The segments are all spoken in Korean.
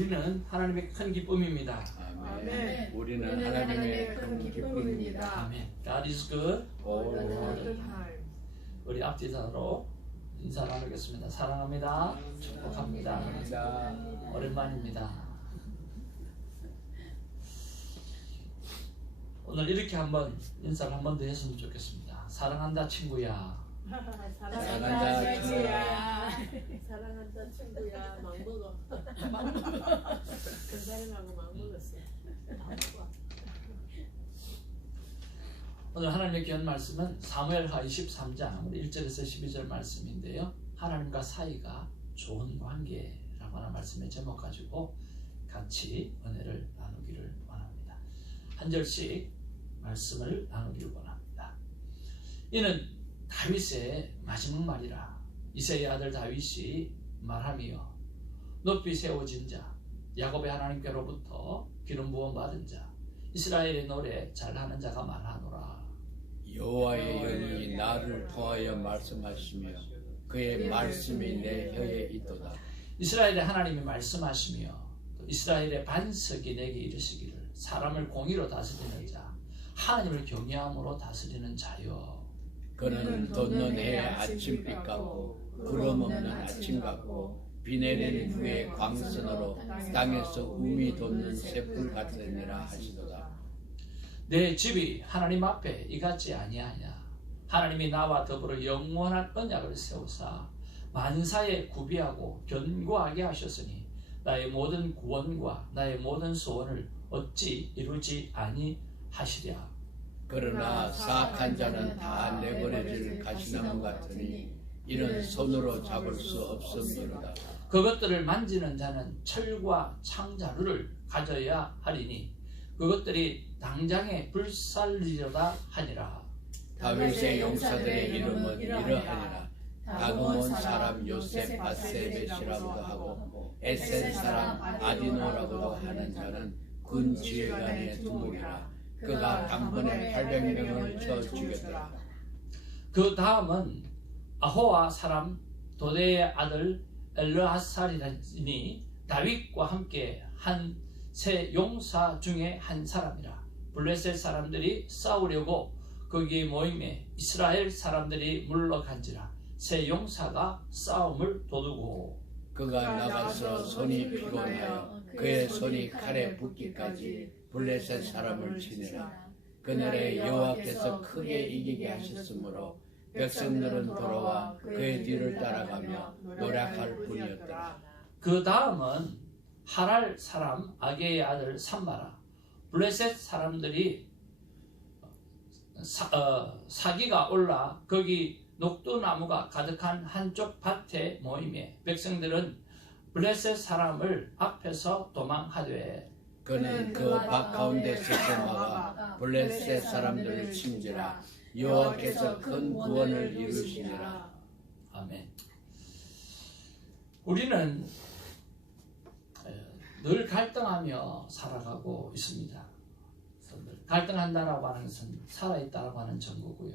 우리는 하나님의 큰 기쁨입니다. 아멘. 우리는 하나님의 큰 기쁨입니다. 아멘. God is good. all the time. 우리 앞뒤로 인사 나누겠습니다. 사랑합니다. 축복합니다. 오랜만입니다. 오늘 이렇게 한번 인사를 한 번 더 했으면 좋겠습니다. 사랑한다 친구야. 사랑한다 친구야. 사랑한다 친구야. 막 먹어. 그 사람하고 막 먹었어. 다 먹어. 오늘 하나님의 귀한 말씀은 사무엘하 23장 1절에서 12절 말씀인데요. 하나님과 사이가 좋은 관계라고 하는 말씀의 제목 가지고 같이 은혜를 나누기를 원합니다. 한 절씩 말씀을 나누기를 원합니다. 이는 다윗의 마지막 말이라. 이새의 아들 다윗이 말하며 높이 세워진 자, 야곱의 하나님께로부터 기름 부음 받은 자, 이스라엘의 노래 잘하는 자가 말하노라. 여호와의 영이 나를 통하여 말씀하시며 그의 말씀이 내 혀에 있도다. 이스라엘의 하나님이 말씀하시며 또 이스라엘의 반석이 내게 이르시기를 사람을 공의로 다스리는 자, 하나님을 경외함으로 다스리는 자여. 그는 돋는 해의 아침빛 같고 구름 없는 아침 같고 비 내리는 후에 광선으로 땅에서 우미 돋는 샘불 같으니라 하시도다. 내 집이 하나님 앞에 이같지 아니하냐. 하나님이 나와 더불어 영원한 언약을 세우사 만사에 구비하고 견고하게 하셨으니 나의 모든 구원과 나의 모든 소원을 어찌 이루지 아니하시랴. 그러나 사악한 자는 다 내버려질 가시나무 같으니 이는 손으로 잡을 수 없음이로다. 그것들을 만지는 자는 철과 창자루를 가져야 하리니 그것들이 당장에 불살리려다 하니라. 다윗의 용사들의 이름은 이러하니라. 다그몬 사람 요셉 바세벳이라고도 하고 에센 사람 아디노라고도 하는 자는 군 지휘관의 두목이라. 그가 단번에 800명을 쳐 죽였더라. 그 다음은 아호와 사람 도대의 아들 엘르하살이니 다윗과 함께 한 세 용사 중에 한 사람이라. 블레셋 사람들이 싸우려고 거기에 모임에 이스라엘 사람들이 물러간지라. 세 용사가 싸움을 도두고 그가 나가서 손이 피곤하여 그의 손이 칼에 붙기까지 블레셋 사람을 치니라. 그날에 여호와께서 크게 이기게 하셨으므로 백성들은 돌아와 그의 뒤를 따라가며 노력할 뿐이었더라. 그 다음은 하랄 사람 아게의 아들 삼바라. 블레셋 사람들이 사기가 올라 거기 녹두나무가 가득한 한쪽 밭에 모임에 백성들은 블레셋 사람을 앞에서 도망하되 그는 그 밭 가운데서 막아 블레셋 사람들을 침지라. 여호와께서 큰 구원을 이루시니라. 아멘. 우리는 늘 갈등하며 살아가고 있습니다. 갈등한다라고 하는 것은 살아있다라고 하는 증거고요.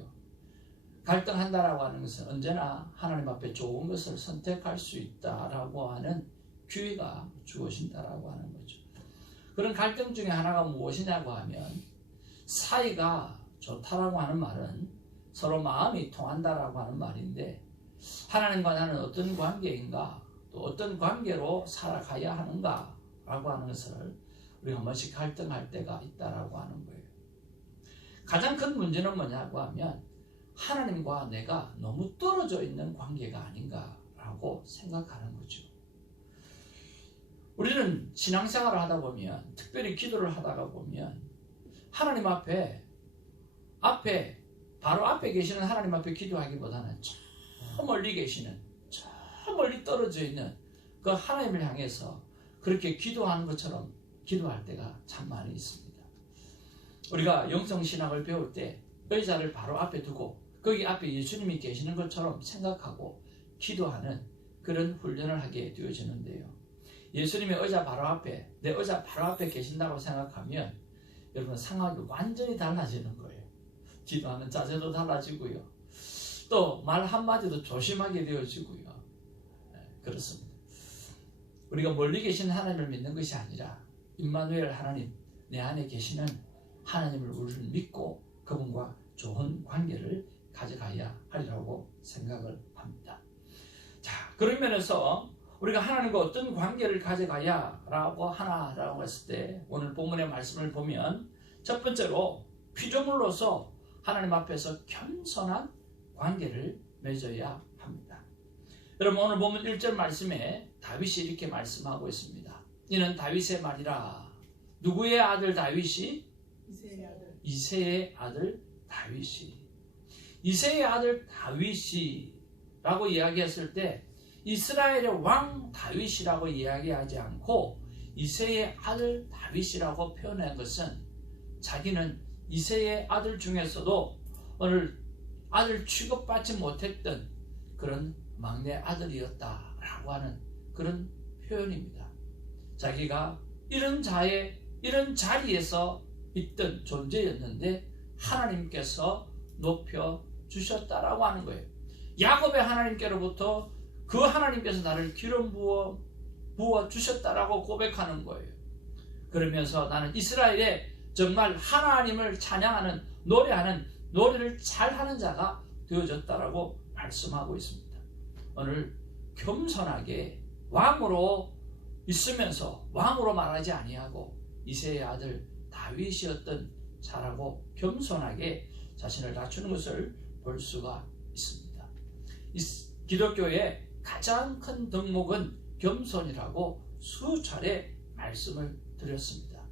갈등한다라고 하는 것은 언제나 하나님 앞에 좋은 것을 선택할 수 있다라고 하는 기회가 주어진다라고 하는 거죠. 그런 갈등 중에 하나가 무엇이냐고 하면 사이가 좋다라고 하는 말은 서로 마음이 통한다라고 하는 말인데 하나님과 나는 어떤 관계인가 또 어떤 관계로 살아가야 하는가 라고 하는 것을 우리가 한 번씩 갈등할 때가 있다라고 하는 거예요. 가장 큰 문제는 뭐냐고 하면 하나님과 내가 너무 떨어져 있는 관계가 아닌가라고 생각하는 거죠. 우리는 신앙생활을 하다 보면 특별히 기도를 하다가 보면 하나님 바로 앞에 계시는 하나님 앞에 기도하기보다는 저 멀리 계시는 저 멀리 떨어져 있는 그 하나님을 향해서 그렇게 기도하는 것처럼 기도할 때가 참 많이 있습니다. 우리가 영성신학을 배울 때 의자를 바로 앞에 두고 거기 앞에 예수님이 계시는 것처럼 생각하고 기도하는 그런 훈련을 하게 되어지는데요. 예수님의 의자 바로 앞에, 내 의자 바로 앞에 계신다고 생각하면 여러분 상황이 완전히 달라지는 거예요. 기도하는 자세도 달라지고요. 또 말 한마디도 조심하게 되어지고요. 그렇습니다. 우리가 멀리 계신 하나님을 믿는 것이 아니라 임마누엘 하나님, 내 안에 계시는 하나님을 우리를 믿고 그분과 좋은 관계를 가져가야 하리라고 생각을 합니다. 자, 그런 면에서 우리가 하나님과 어떤 관계를 가져가야 라고 하나라고 했을 때 오늘 본문의 말씀을 보면 첫 번째로 피조물로서 하나님 앞에서 겸손한 관계를 맺어야 합니다. 여러분, 오늘 보면 1절 말씀에 다윗이 이렇게 말씀하고 있습니다. 이는 다윗의 말이라. 누구의 아들 다윗이? 이새의 아들 다윗이. 이새의 아들 다윗이 라고 이야기했을 때 이스라엘의 왕 다윗이라고 이야기하지 않고 이새의 아들 다윗이라고 표현한 것은 자기는 이새의 아들 중에서도 오늘 아들 취급받지 못했던 그런 막내 아들이었다라고 하는 그런 표현입니다. 자기가 이런 자리에서 있던 존재였는데 하나님께서 높여주셨다라고 하는 거예요. 야곱의 하나님께로부터 그 하나님께서 나를 기름 부어 주셨다라고 고백하는 거예요. 그러면서 나는 이스라엘에 정말 하나님을 찬양하는 노래를 잘하는 자가 되어졌다라고 말씀하고 있습니다. 오늘 겸손하게 왕으로 있으면서 왕으로 말하지 아니하고 이새의 아들 다윗이었던 자라고 겸손하게 자신을 낮추는 것을 볼 수가 있습니다. 기독교의 가장 큰 덕목은 겸손이라고 수차례 말씀을 드렸습니다.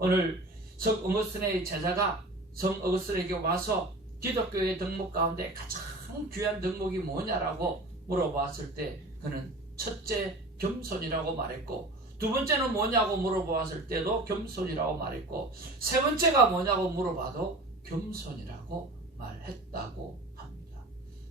오늘 성 어거스틴의 제자가 성 어거스틴에게 와서 기독교의 덕목 가운데 가장 귀한 덕목이 뭐냐라고 물어봤을 때 그는 첫째 겸손이라고 말했고 두 번째는 뭐냐고 물어보았을 때도 겸손이라고 말했고 세 번째가 뭐냐고 물어봐도 겸손이라고 말했다고 합니다.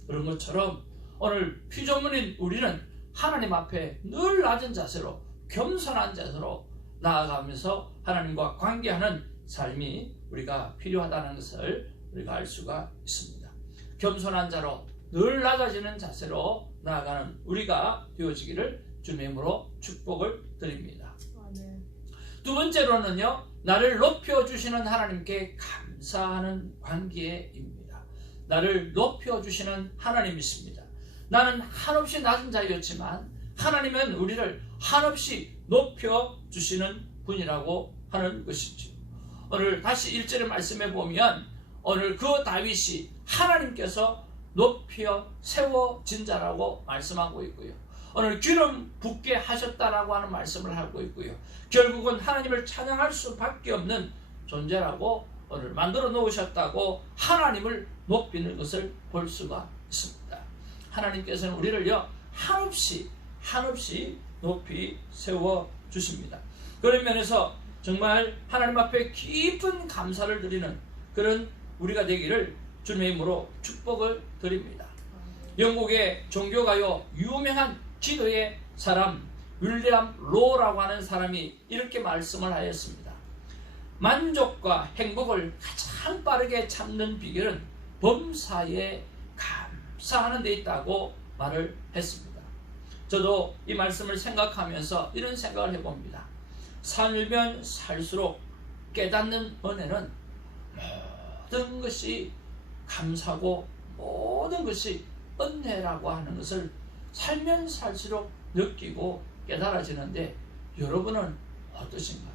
그런 것처럼 오늘 피조물인 우리는 하나님 앞에 늘 낮은 자세로 겸손한 자세로 나아가면서 하나님과 관계하는 삶이 우리가 필요하다는 것을 우리가 알 수가 있습니다. 겸손한 자로 늘 낮아지는 자세로 나아가는 우리가 되어지기를 주님의 이름으로 축복을 드립니다. 두 번째로는요, 나를 높여주시는 하나님께 감사하는 관계입니다. 나를 높여주시는 하나님이십니다. 나는 한없이 낮은 자였지만 하나님은 우리를 한없이 높여주시는 분이라고 하는 것이죠. 오늘 다시 1절의 말씀에 보면 오늘 그 다윗이 하나님께서 높여 세워진 자라고 말씀하고 있고요. 오늘 기름 붓게 하셨다라고 하는 말씀을 하고 있고요. 결국은 하나님을 찬양할 수밖에 없는 존재라고 오늘 만들어 놓으셨다고 하나님을 높이는 것을 볼 수가 있습니다. 하나님께서는 우리를요 한없이 높이 세워 주십니다. 그런 면에서 정말 하나님 앞에 깊은 감사를 드리는 그런 우리가 되기를 주님의 이름으로 축복을 드립니다. 영국의 종교가요 유명한 기도의 사람 윌리엄 로라고 하는 사람이 이렇게 말씀을 하였습니다. 만족과 행복을 가장 빠르게 찾는 비결은 범사에 감사하는 데 있다고 말을 했습니다. 저도 이 말씀을 생각하면서 이런 생각을 해봅니다. 살면 살수록 깨닫는 은혜는 모든 것이 감사고 모든 것이 은혜라고 하는 것을 살면 살수록 느끼고 깨달아지는데 여러분은 어떠신가요?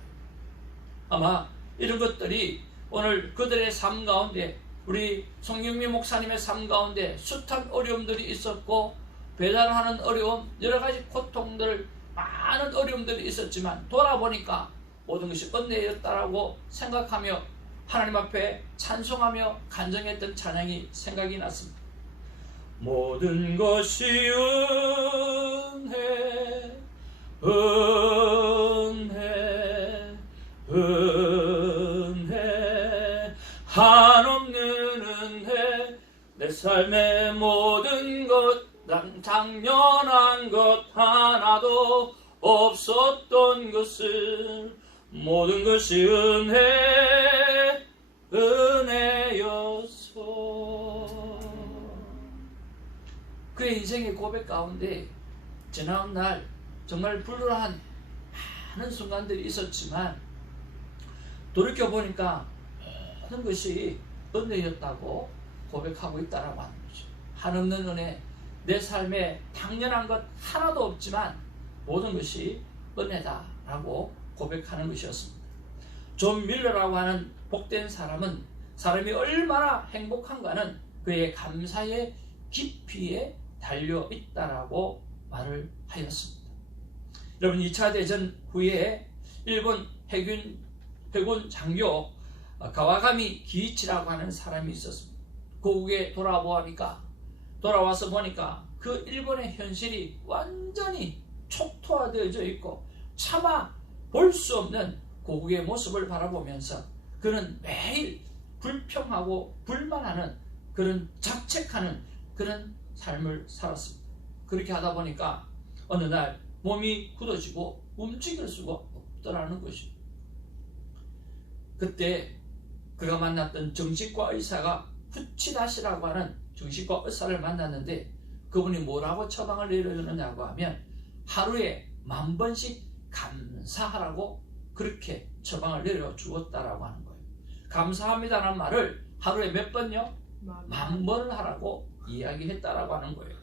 아마 이런 것들이 오늘 그들의 삶 가운데 우리 송영미 목사님의 삶 가운데 숱한 어려움들이 있었고 배달하는 어려움 여러 가지 고통들 많은 어려움들이 있었지만 돌아보니까 모든 것이 은혜였다라고 생각하며 하나님 앞에 찬송하며 간증했던 찬양이 생각이 났습니다. 모든 것이 은혜 한없는 은혜 내 삶의 모든 것 난 당연한 것 하나도 없었던 것을 모든 것이 은혜였소. 그의 인생의 고백 가운데 지나온 날 정말 불운한 많은 순간들이 있었지만 돌이켜보니까 모든 것이 은혜였다고 고백하고 있다라고 하는 거죠. 한없는 은혜, 내 삶에 당연한 것 하나도 없지만 모든 것이 은혜다라고 고백하는 것이었습니다. 존 밀러라고 하는 복된 사람은 사람이 얼마나 행복한가는 그의 감사의 깊이에 달려 있다라고 말을 하였습니다. 여러분, 2차 대전 후에 일본 해군 장교 가와가미 기이치라고 하는 사람이 있었습니다. 고국에 돌아와서 보니까 그 일본의 현실이 완전히 촉토화되어져 있고 차마 볼 수 없는 고국의 모습을 바라보면서 그는 매일 불평하고 불만하는 그런 자책하는 그런 삶을 살았습니다. 그렇게 하다 보니까 어느 날 몸이 굳어지고 움직일 수가 없더라는 것입니다. 그때 그가 만났던 정신과 의사가 후치다시라고 하는 정신과 의사를 만났는데 그분이 뭐라고 처방을 내려주느냐고 하면 하루에 10,000번씩 감사하라고 그렇게 처방을 내려주었다라고 하는 거예요. 감사합니다라는 말을 하루에 몇 번요? 10,000번을 하라고 이야기했다라고 하는 거예요.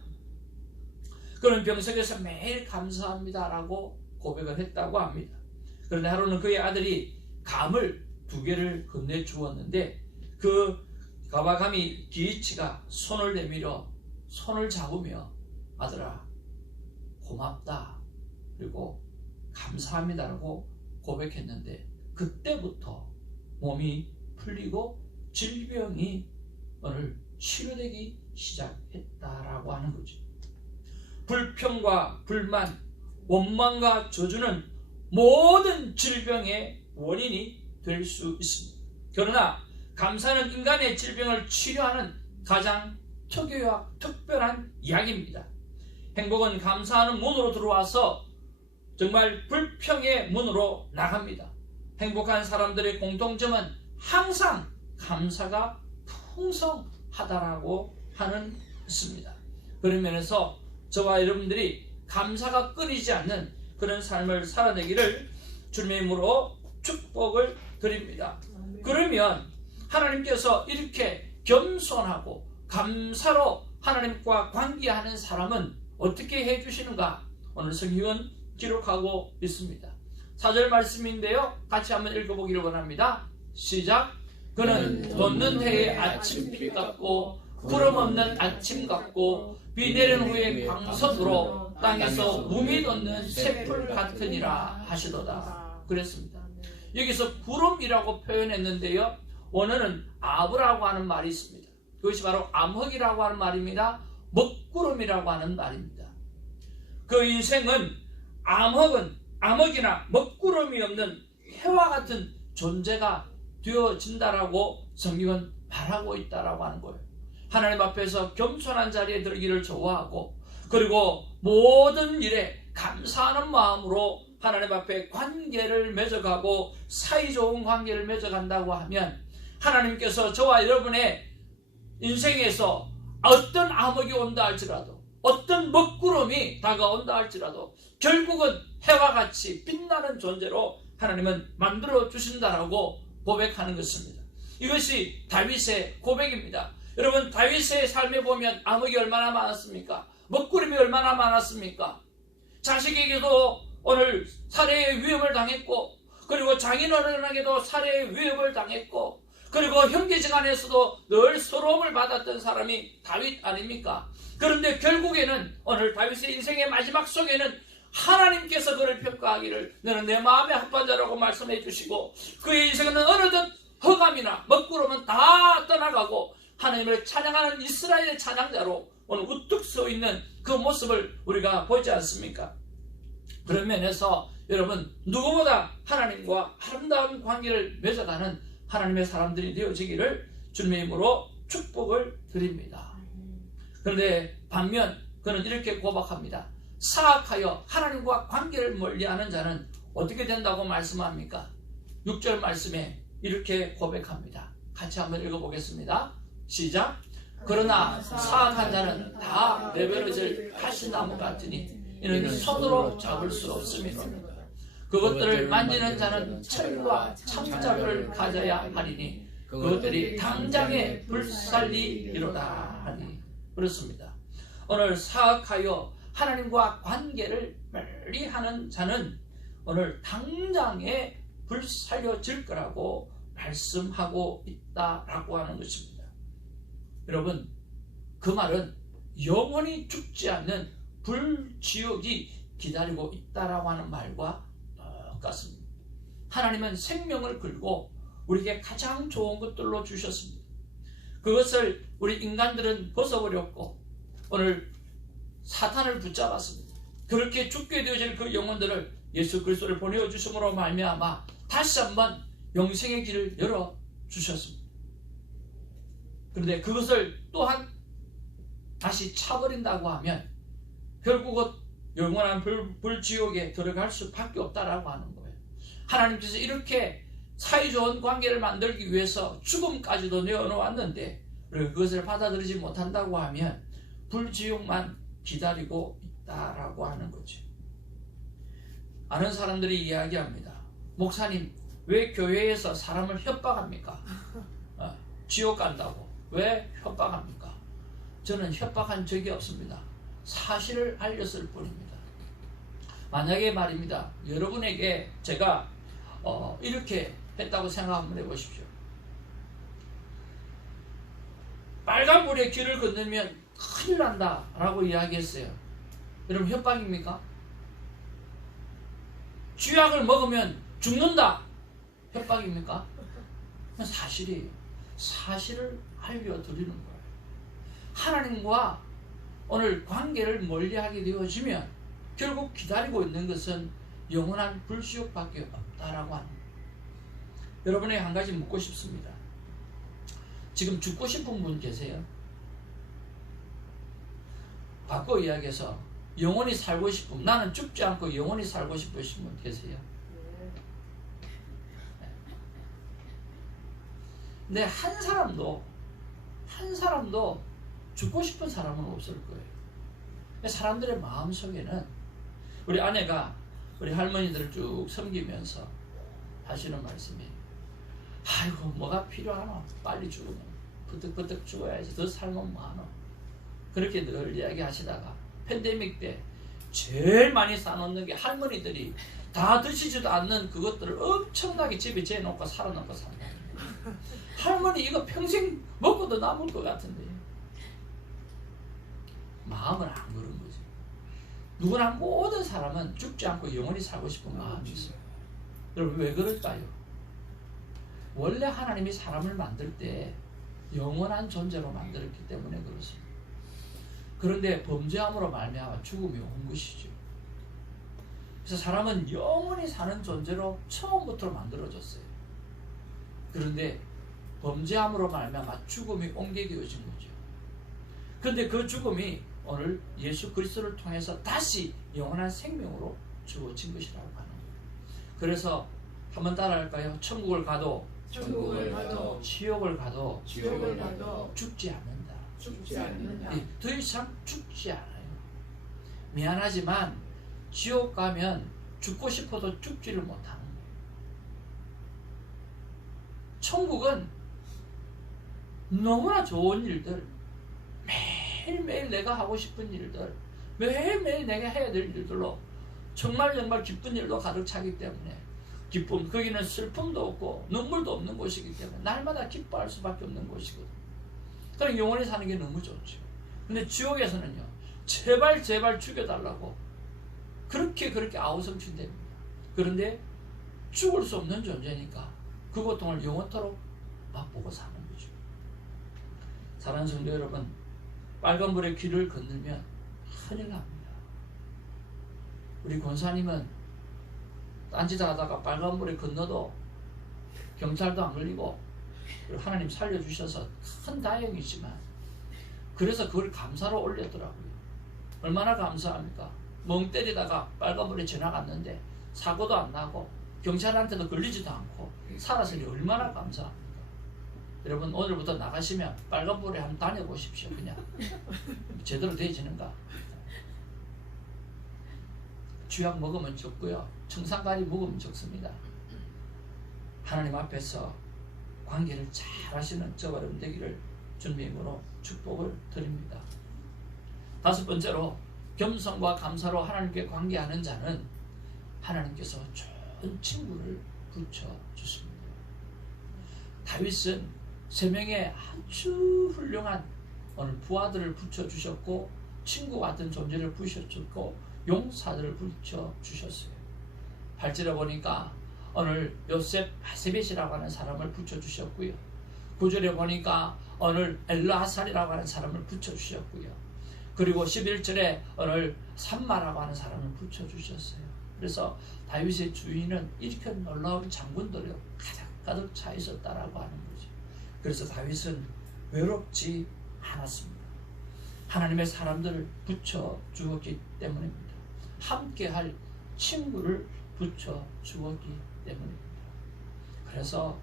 그는 병석에서 매일 감사합니다라고 고백을 했다고 합니다. 그런데 하루는 그의 아들이 감을 2개를 건네주었는데 그 가와가미 기이치가 손을 내밀어 손을 잡으며 아들아 고맙다 그리고 감사합니다라고 고백했는데 그때부터 몸이 풀리고 질병이 오늘 치료되기 시작했다라고 하는 거죠. 불평과 불만, 원망과 저주는 모든 질병의 원인이 될 수 있습니다. 그러나 감사는 인간의 질병을 치료하는 가장 특별한 이야기입니다. 행복은 감사하는 문으로 들어와서 정말 불평의 문으로 나갑니다. 행복한 사람들의 공통점은 항상 감사가 풍성하다라고 하는 것입니다. 그런 면에서 저와 여러분들이 감사가 끊이지 않는 그런 삶을 살아내기를 주님의 이름으로 축복을 드립니다. 그러면 하나님께서 이렇게 겸손하고 감사로 하나님과 관계하는 사람은 어떻게 해주시는가? 오늘 성경은 기록하고 있습니다. 4절 말씀인데요. 같이 한번 읽어보기를 원합니다. 시작. 그는 돋는 해의 아침빛 같고 구름 없는 아침 같고 비 내린 후에 광선으로 땅에서 우미 돋는 새풀 같으니라 하시도다. 그랬습니다. 여기서 구름이라고 표현했는데요. 원어는 아브라고 하는 말이 있습니다. 그것이 바로 암흑이라고 하는 말입니다. 먹구름이라고 하는 말입니다. 그 인생은 암흑이나 먹구름이 없는 해와 같은 존재가 되어진다라고 성경은 말하고 있다라고 하는 거예요. 하나님 앞에서 겸손한 자리에 들기를 좋아하고 그리고 모든 일에 감사하는 마음으로 하나님 앞에 관계를 맺어가고 사이좋은 관계를 맺어간다고 하면 하나님께서 저와 여러분의 인생에서 어떤 암흑이 온다 할지라도 어떤 먹구름이 다가온다 할지라도 결국은 해와 같이 빛나는 존재로 하나님은 만들어 주신다라고 고백하는 것입니다. 이것이 다윗의 고백입니다. 여러분, 다윗의 삶에 보면 암흑이 얼마나 많았습니까? 먹구름이 얼마나 많았습니까? 자식에게도 오늘 살해의 위협을 당했고 그리고 장인어른에게도 살해의 위협을 당했고 그리고 형제지간에서도 늘 서러움을 받았던 사람이 다윗 아닙니까? 그런데 결국에는 오늘 다윗의 인생의 마지막 속에는 하나님께서 그를 평가하기를 너는 내 마음의 합한 자라고 말씀해 주시고 그의 인생은 어느덧 허감이나 먹구름은 다 떠나가고 하나님을 찬양하는 이스라엘의 찬양자로 오늘 우뚝 서 있는 그 모습을 우리가 보지 않습니까? 그런 면에서 여러분 누구보다 하나님과 아름다운 관계를 맺어가는 하나님의 사람들이 되어지기를 주님의 이름으로 축복을 드립니다. 그런데 반면 그는 이렇게 고백합니다. 사악하여 하나님과 관계를 멀리하는 자는 어떻게 된다고 말씀합니까? 6절 말씀에 이렇게 고백합니다. 같이 한번 읽어보겠습니다. 시작. 그러나 사악한 자는 다 내버려질 가시나무 같으니 이는 손으로 잡을 수 없습니다. 그것들을 만지는 자는 철과 창작을 가져야 하리니 그것들이 당장에 불살리리로다 하니. 그렇습니다. 오늘 사악하여 하나님과 관계를 멀리 하는 자는 오늘 당장에 불살려질 거라고 말씀하고 있다라고 하는 것입니다. 여러분, 그 말은 영원히 죽지 않는 불지옥이 기다리고 있다라고 하는 말과 똑같습니다. 하나님은 생명을 걸고 우리에게 가장 좋은 것들로 주셨습니다. 그것을 우리 인간들은 벗어버렸고 오늘 사탄을 붙잡았습니다. 그렇게 죽게 되어질 그 영혼들을 예수 그리스도를 보내어 주심으로 말미암아 다시 한번 영생의 길을 열어 주셨습니다. 그런데 그것을 또한 다시 차버린다고 하면 결국은 영원한 불지옥에 들어갈 수밖에 없다라고 하는 거예요. 하나님께서 이렇게 사이좋은 관계를 만들기 위해서 죽음까지도 내어놓았는데 그것을 받아들이지 못한다고 하면 불지옥만 기다리고 있다라고 하는 거죠. 아는 사람들이 이야기합니다. 목사님, 왜 교회에서 사람을 협박합니까? 지옥 간다고. 왜 협박합니까? 저는 협박한 적이 없습니다. 사실을 알렸을 뿐입니다. 만약에 말입니다. 여러분에게 제가 이렇게 했다고 생각 한번 해보십시오. 빨간불에 길을 건너면 큰일 난다 라고 이야기했어요. 여러분, 협박입니까? 쥐약을 먹으면 죽는다, 협박입니까? 사실이에요. 사실을 알려드리는 거예요. 하나님과 오늘 관계를 멀리하게 되어지면 결국 기다리고 있는 것은 영원한 불지옥밖에 없다라고 합니다. 여러분에게 한 가지 묻고 싶습니다. 지금 죽고 싶은 분 계세요? 바꿔 이야기해서 영원히 살고 싶은, 나는 죽지 않고 영원히 살고 싶으신 분 계세요? 근데 한 사람도 죽고 싶은 사람은 없을 거예요. 사람들의 마음속에는 우리 아내가 우리 할머니들을 쭉 섬기면서 하시는 말씀이, 아이고 뭐가 필요하노? 빨리 죽으면 버뜩버뜩 죽어야지. 더 살면 뭐하노? 그렇게 늘 이야기하시다가 팬데믹 때 제일 많이 싸놓는 게 할머니들이 다 드시지도 않는 그것들을 엄청나게 집에 재놓고 살아놓고 산다. 할머니 이거 평생 먹고도 남을 것 같은데 마음은 안 그런 거지. 누구나 모든 사람은 죽지 않고 영원히 살고 싶은 마음이 있어요. 여러분, 왜 그럴까요? 원래 하나님이 사람을 만들 때 영원한 존재로 만들었기 때문에 그렇습니다. 그런데 범죄함으로 말미암아 죽음이 온 것이죠. 그래서 사람은 영원히 사는 존재로 처음부터 만들어졌어요. 그런데 범죄함으로 말미암아 죽음이 옮게 되어진 거죠. 그런데 그 죽음이 오늘 예수 그리스도를 통해서 다시 영원한 생명으로 주어진 것이라고 하는 거예요. 그래서 한번 따라할까요? 천국을 가도 지옥을 가도 죽지 않는다. 더 이상 죽지 않아요. 미안하지만 지옥 가면 죽고 싶어도 죽지를 못하는 거예요. 천국은 너무나 좋은 일들, 매일매일 내가 하고 싶은 일들, 매일매일 내가 해야 될 일들로 정말 기쁜 일로 가득 차기 때문에 기쁨, 거기는 슬픔도 없고 눈물도 없는 곳이기 때문에 날마다 기뻐할 수밖에 없는 곳이거든요. 그럼 영원히 사는 게 너무 좋죠. 근데 지옥에서는요, 제발 죽여달라고 그렇게 아우성춘됩니다. 그런데 죽을 수 없는 존재니까 그 고통을 영원토록 맛보고 사는 거죠. 사랑하는 성도 여러분, 빨간불에 길을 건너면 큰일 납니다. 우리 권사님은 딴짓 하다가 빨간불에 건너도 경찰도 안 걸리고 하나님 살려주셔서 큰 다행이지만, 그래서 그걸 감사로 올렸더라고요. 얼마나 감사합니까? 멍 때리다가 빨간불에 지나갔는데 사고도 안 나고 경찰한테도 걸리지도 않고 살았으니 얼마나 감사합니까? 여러분, 오늘부터 나가시면 빨간불에 한번 다녀보십시오. 그냥 제대로 되어지는가. 쥐약 먹으면 적고요. 청산가리 먹으면 적습니다. 하나님 앞에서 관계를 잘 하시는 저와 여러분 되기를 주님으로 축복을 드립니다. 다섯 번째로 겸손과 감사로 하나님께 관계하는 자는 하나님께서 좋은 친구를 붙여주십니다. 다윗은 3명의 아주 훌륭한 오늘 부하들을 붙여주셨고 친구 같은 존재를 붙여주고 용사들을 붙여주셨어요. 8절에 보니까 오늘 요셉 하세벳이라고 하는 사람을 붙여주셨고요. 9절에 보니까 오늘 엘르하살이라고 하는 사람을 붙여주셨고요. 그리고 11절에 오늘 삼마라고 하는 사람을 붙여주셨어요. 그래서 다윗의 주인은 이렇게 놀라운 장군들이 가득 차 있었다라고 하는 거죠. 그래서 다윗은 외롭지 않았습니다. 하나님의 사람들을 붙여주었기 때문입니다. 함께할 친구를 붙여주었기 때문입니다. 그래서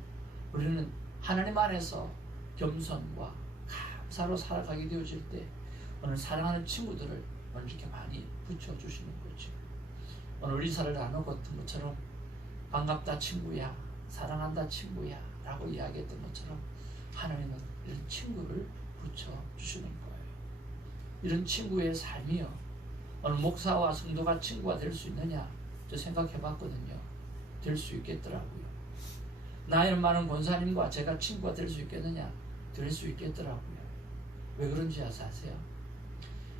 우리는 하나님 안에서 겸손과 감사로 살아가게 되어질 때 오늘 사랑하는 친구들을 오늘 이렇게 많이 붙여주시는 거죠. 오늘 인사를 나누었던 것처럼 반갑다 친구야, 사랑한다 친구야 라고 이야기했던 것처럼 하나님은 이런 친구를 붙여주시는 거예요. 이런 친구의 삶이요, 오늘 목사와 성도가 친구가 될 수 있느냐 저 생각해 봤거든요. 될 수 있겠더라고요. 나이는 많은 권사님과 제가 친구가 될 수 있겠느냐? 될 수 있겠더라고요. 왜 그런지 아세요?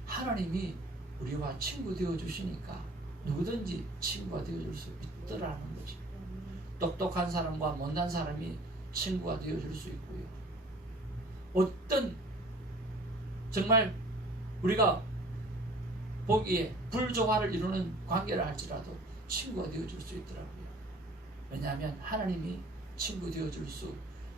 하나님이 우리와 친구 되어주시니까 누구든지 친구가 되어줄 수 있더라는 거죠. 똑똑한 사람과 못난 사람이 친구가 되어줄 수 있고요. 어떤 정말 우리가 보기에 불조화를 이루는 관계를 할지라도 친구가 되어줄 수 있더라고요. 왜냐하면 하나님이 친구 되어줄 수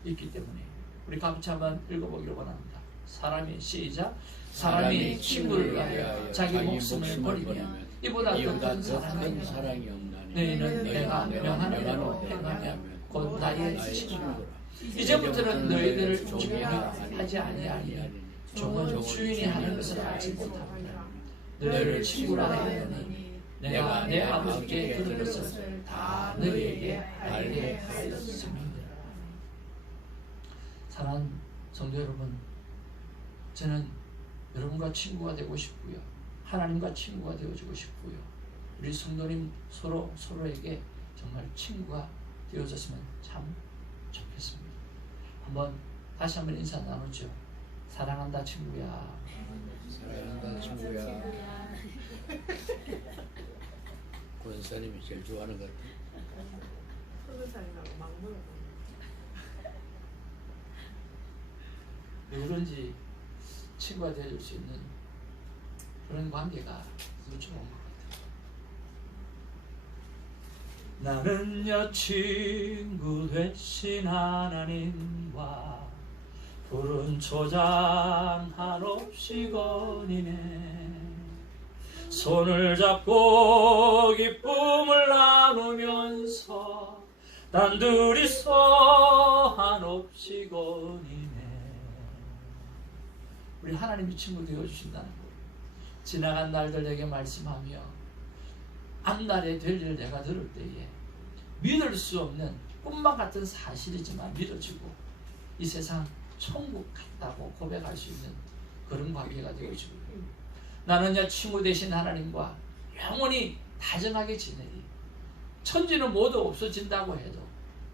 있기 때문에. 우리 같이 한번 읽어보기를 원합니다. 사람이 시작. 사람이 친구를 위하여 자기 목숨을 버리면 이보다 더 큰 사랑이 없나니 너희는 내가 명하노 행하면 곧 나의 친구라. 이제부터는 너희들을 종이라 하지 아니하니 종은 주인이 하는 것을 알지 못합니다. 너희를 친구라 하였느니 내가 내 아버지께 들은 것을 다 너희에게 알게 하였습니다. 사랑하는 성도 여러분, 저는 여러분과 친구가 되고 싶고요. 하나님과 친구가 되어주고 싶고요. 우리 성도님 서로에게 정말 친구가 되어졌으면 참 좋겠습니다. 다시 한번 인사 나누죠. 사랑한다 친구야. 사랑한다 친구야. 권사님이 제일 좋아하는 것 같아요. 흑의살이라고 막 물어봐. 누구든지 친구가 되어줄 수 있는 그런 관계가 좋은 것 같아요. 나는요 친구 되신 하나님과 푸른 초장 한없이 거니네. 손을 잡고 기쁨을 나누면서 단둘이서 한없이 거니네. 우리 하나님이 친구 되어주신다는 거예요. 지나간 날들에게 말씀하며 앞날에 될 일을 내가 들을 때에 믿을 수 없는 꿈만 같은 사실이지만 믿어지고 이 세상 천국 같다고 고백할 수 있는 그런 관계가 되어지고, 나는야 친구 되신 하나님과 영원히 다정하게 지내리. 천지는 모두 없어진다고 해도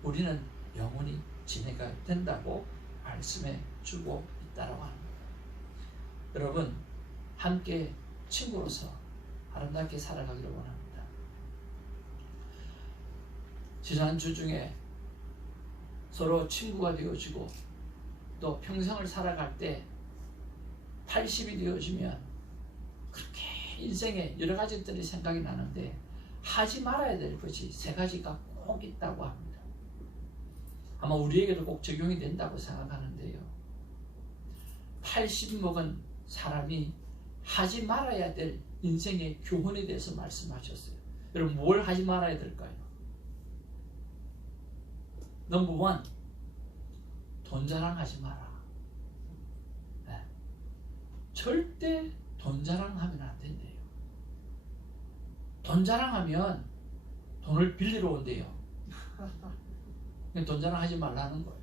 우리는 영원히 지내가 된다고 말씀해 주고 있다라고 합니다. 여러분, 함께 친구로서 아름답게 살아가기를 원합니다. 지난주 중에 서로 친구가 되어지고 또 평생을 살아갈 때 80이 되어지면 그렇게 인생에 여러 가지들이 생각이 나는데 하지 말아야 될 것이 3가지가 꼭 있다고 합니다. 아마 우리에게도 꼭 적용이 된다고 생각하는데요. 80 먹은 사람이 하지 말아야 될 인생의 교훈에 대해서 말씀하셨어요. 여러분, 뭘 하지 말아야 될까요? 넘버 1, 돈 자랑하지 마라. 네. 절대 돈 자랑하면 안 된대요. 돈 자랑하면 돈을 빌리러 온대요. 돈 자랑하지 말라는 거예요.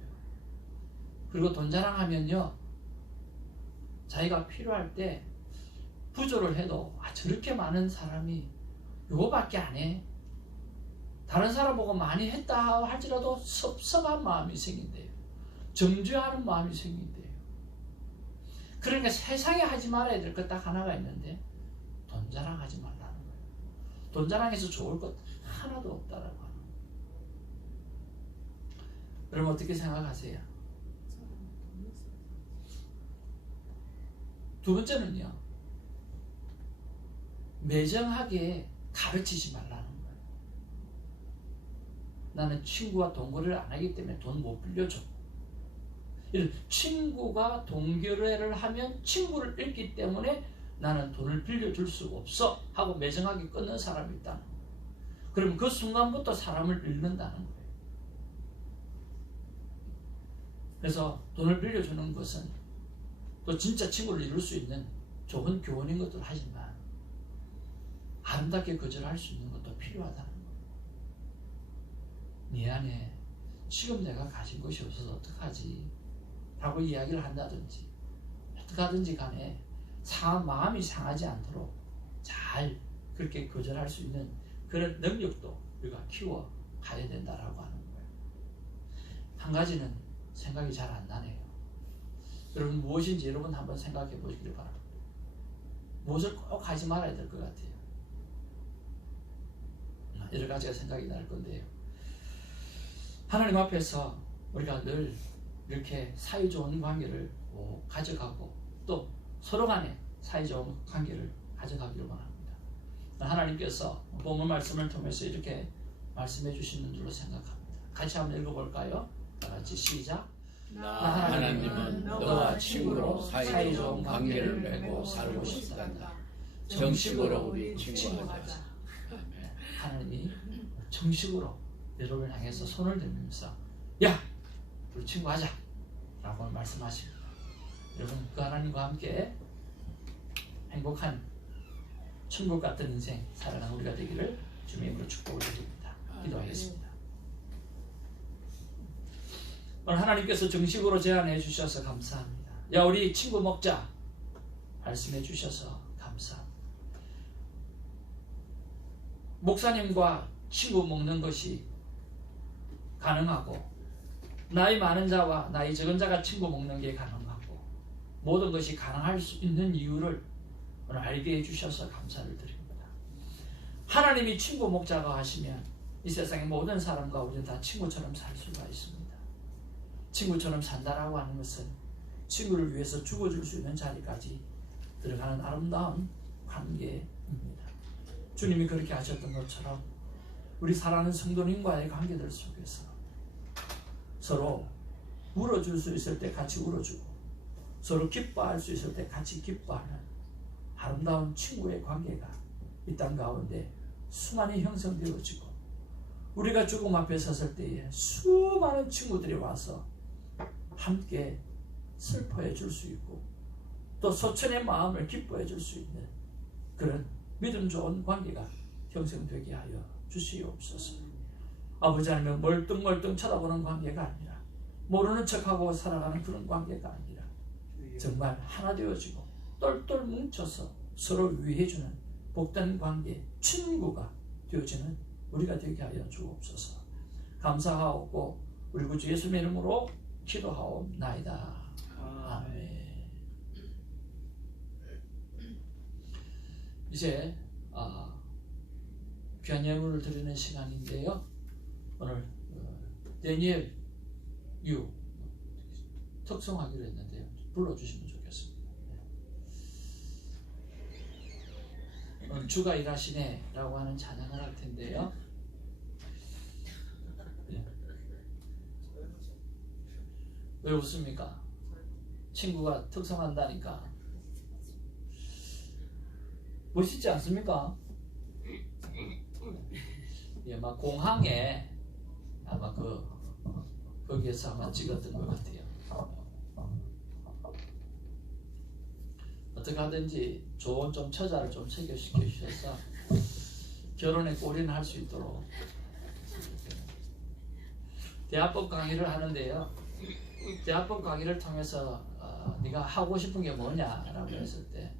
그리고 돈 자랑하면요, 자기가 필요할 때 부조를 해도 저렇게 많은 사람이 요거밖에 안 해. 다른 사람 보고 많이 했다 할지라도 섭섭한 마음이 생긴대요. 정죄하는 마음이 생긴대요. 그러니까 세상에 하지 말아야 될 것 딱 하나가 있는데 돈 자랑하지 말라는 거예요. 돈 자랑해서 좋을 것 하나도 없다라고 하는 거예요. 여러분 어떻게 생각하세요? 두 번째는요, 매정하게 가르치지 말라는 거예요. 나는 친구와 동거래를 안 하기 때문에 돈 못 빌려줘. 친구가 동거래를 하면 친구를 잃기 때문에 나는 돈을 빌려줄 수 없어 하고 매정하게 끊는 사람이 있다는 거예요. 그러면 그 순간부터 사람을 잃는다는 거예요. 그래서 돈을 빌려주는 것은 또 진짜 친구를 이룰 수 있는 좋은 교훈인 것도 하지만 아름답게 거절할 수 있는 것도 필요하다는 거예요. 미안해, 지금 내가 가진 것이 없어서 어떡하지? 라고 이야기를 한다든지 어떻게 하든지 간에 마음이 상하지 않도록 잘 그렇게 거절할 수 있는 그런 능력도 우리가 키워 가야 된다라고 하는 거예요. 한 가지는 생각이 잘 안 나네요. 여러분 무엇인지 여러분 한번 생각해 보시길 바랍니다. 무엇을 꼭 하지 말아야 될 것 같아요. 여러 가지가 생각이 날 건데요. 하나님 앞에서 우리가 늘 이렇게 사이좋은 관계를 가져가고 또 서로 간에 사이좋은 관계를 가져가기를 원합니다. 하나님께서 본문 말씀을 통해서 이렇게 말씀해 주시는 줄로 생각합니다. 같이 한번 읽어볼까요? 다 같이 시작. 나 하나님은 너와 친구로 사이좋은 관계를 맺고 살고 싶단다. 정식으로 우리 친구하자. 하나님이 정식으로 여러분을 향해서 손을 들면서 야! 우리 친구하자! 라고 말씀하십니다. 여러분 그 하나님과 함께 행복한 천국 같은 인생 살아가는 우리가 되기를 주님의 이름으로 축복을 드립니다. 기도하겠습니다. 오늘 하나님께서 정식으로 제안해 주셔서 감사합니다. 야, 우리 친구 먹자 말씀해 주셔서 감사합니다. 목사님과 친구 먹는 것이 가능하고 나이 많은 자와 나이 적은 자가 친구 먹는 게 가능하고 모든 것이 가능할 수 있는 이유를 오늘 알게 해주셔서 감사를 드립니다. 하나님이 친구 먹자고 하시면 이 세상의 모든 사람과 우리는 다 친구처럼 살 수가 있습니다. 친구처럼 산다라고 하는 것은 친구를 위해서 죽어줄 수 있는 자리까지 들어가는 아름다운 관계입니다. 주님이 그렇게 하셨던 것처럼 우리 사랑하는 성도님과의 관계들 속에서 서로 울어줄 수 있을 때 같이 울어주고 서로 기뻐할 수 있을 때 같이 기뻐하는 아름다운 친구의 관계가 이 땅 가운데 수많이 형성되어지고 우리가 죽음 앞에 섰을 때에 수많은 친구들이 와서 함께 슬퍼해 줄 수 있고 또 소천의 마음을 기뻐해 줄 수 있는 그런 믿음 좋은 관계가 형성되게 하여 주시옵소서. 아버지 하나님 멀뚱멀뚱 쳐다보는 관계가 아니라 모르는 척하고 살아가는 그런 관계가 아니라 정말 하나 되어지고 똘똘 뭉쳐서 서로 위해주는 복된 관계, 친구가 되어지는 우리가 되게 하여 주옵소서. 감사하옵고 우리 구주 예수님의 이름으로 기도하옵나이다. 아멘. 이제 귀한 예물을 드리는 시간인데요. 오늘 데니엘 유 특송하기로 했는데요. 불러주시면 좋겠습니다. 오늘 주가 일하시네 라고 하는 찬양을 할 텐데요. 왜 웃습니까? 친구가 특성한다니까. 멋있지 않습니까? 예, 막 공항에 아마 거기에서 아마 찍었던 것 같아요. 어떻게 하든지 좋은 좀 처자를 좀 소개시켜 주셔서 결혼에 골인할 수 있도록. 대화법 강의를 하는데요. 대화법 강의를 통해서 네가 하고 싶은 게 뭐냐라고 했을 때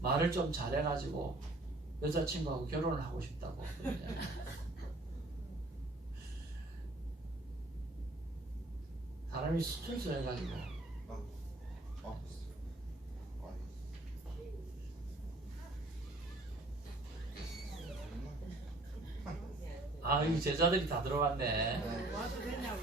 말을 좀 잘해가지고 여자친구하고 결혼을 하고 싶다고 그러잖아요. 사람이 순수해가지고 이 제자들이 다 들어왔네. 와도 되냐고.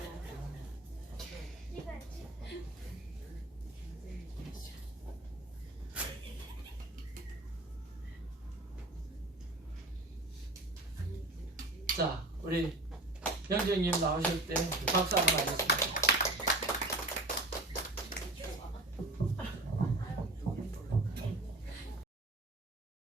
자, 우리 병정님 나오실 때 박수 한번 하겠습니다.